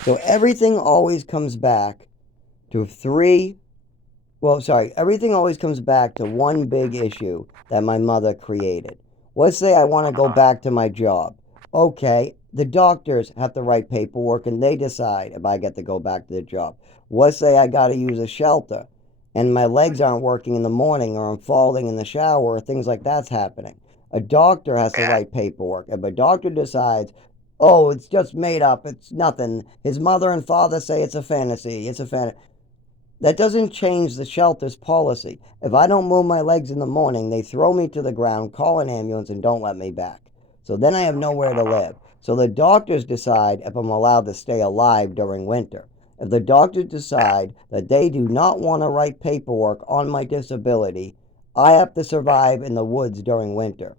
So everything always comes back to three. Well, sorry, everything always comes back to one big issue that my mother created. Let's say I want to go Uh-huh. back to my job. Okay, the doctors have to write paperwork and they decide if I get to go back to the job. Let's say I got to use a shelter and my legs aren't working in the morning or I'm falling in the shower or things like that's happening. A doctor has to Yeah. write paperwork. If a doctor decides, oh, it's just made up, it's nothing, his mother and father say it's a fantasy, it's a fantasy, that doesn't change the shelter's policy. If I don't move my legs in the morning, they throw me to the ground, call an ambulance, and don't let me back. So then I have nowhere to Uh-huh. live. So the doctors decide if I'm allowed to stay alive during winter. If the doctors Yeah. decide that they do not want to write paperwork on my disability, I have to survive in the woods during winter.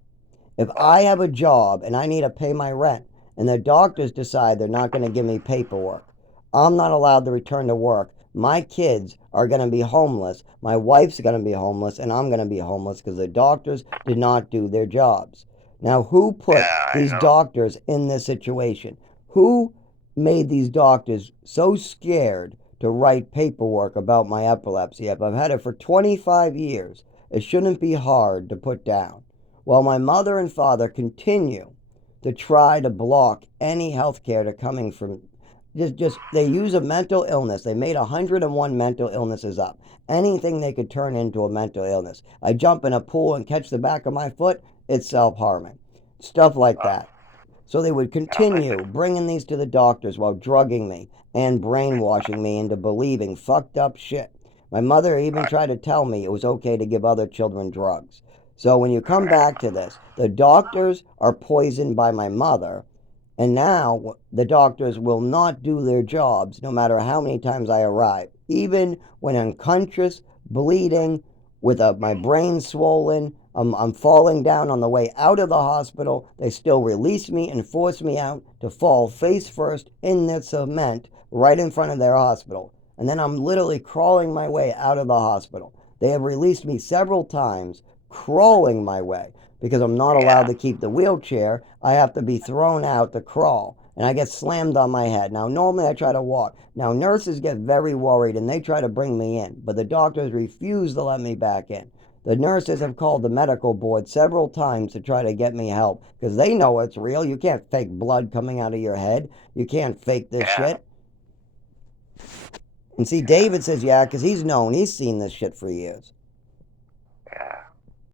If I have a job and I need to pay my rent and the doctors decide they're not going to give me paperwork, I'm not allowed to return to work. My kids are going to be homeless. My wife's going to be homeless and I'm going to be homeless because the doctors did not do their jobs. Now, who put Yeah, I these know. doctors in this situation? Who made these doctors so scared to write paperwork about my epilepsy? If I've had it for 25 years, it shouldn't be hard to put down. While my mother and father continue to try to block any health care to coming from just they use a mental illness. They made 101 mental illnesses up. Anything they could turn into a mental illness. I jump in a pool and catch the back of my foot, it's self-harming. Stuff like Uh, that. So they would yeah, listen. continue bringing these to the doctors while drugging me and brainwashing me into believing fucked up shit. My mother even Uh, tried to tell me it was okay to give other children drugs. So when you come okay. back to this, the doctors are poisoned by my mother, and now the doctors will not do their jobs no matter how many times I arrive. Even when unconscious, bleeding, with my brain swollen, I'm falling down on the way out of the hospital. They still release me and force me out to fall face first in the cement right in front of their hospital. And then I'm literally crawling my way out of the hospital. They have released me several times, crawling my way because I'm not allowed Yeah. to keep the wheelchair. I have to be thrown out to crawl. And I get slammed on my head. Now, normally I try to walk. Now, nurses get very worried and they try to bring me in, but the doctors refuse to let me back in. The nurses have called the medical board several times to try to get me help because they know it's real. You can't fake blood coming out of your head. You can't fake this Yeah. shit. And see, Yeah. David says, yeah, because he's known, he's seen this shit for years.